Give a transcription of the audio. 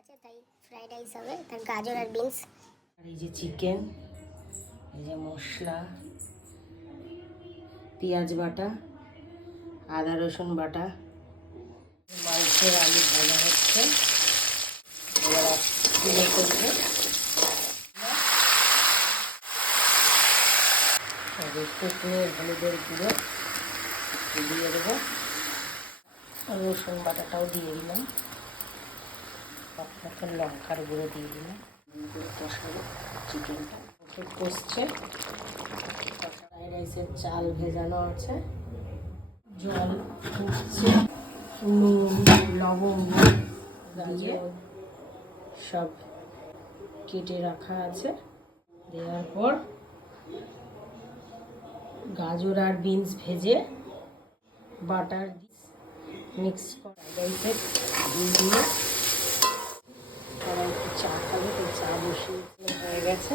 আছে তাই fried rice হবে, তার গাজর আর বিনস। আর এই যে চিকেন, এই যে মশলা, পেঁয়াজ বাটা, আদা রসুন বাটা, মাংসের আলু ভাজা হচ্ছে। এবার তুলে করবো, শুকনো হলুদের গুঁড়ো দিয়ে দেবো, রসুন বাটাটাও দিয়ে দিলাম, আপনাকে লঙ্কার গুঁড়ো দিয়ে দিলাম। কষাবো চিকেনটা, ওকে কষছে। ফ্রাইড রাইসের চাল ভেজানো আছে, জল ফুটছে, নুন লবঙ্গ দিয়ে সব কেটে রাখা আছে। দেওয়ার পর গাজর আর বিনস ভেজে বাটার মিক্স করা রাইসে দিয়ে তারা একটু চা খাবে, তো চা বসিয়ে হয়ে গেছে।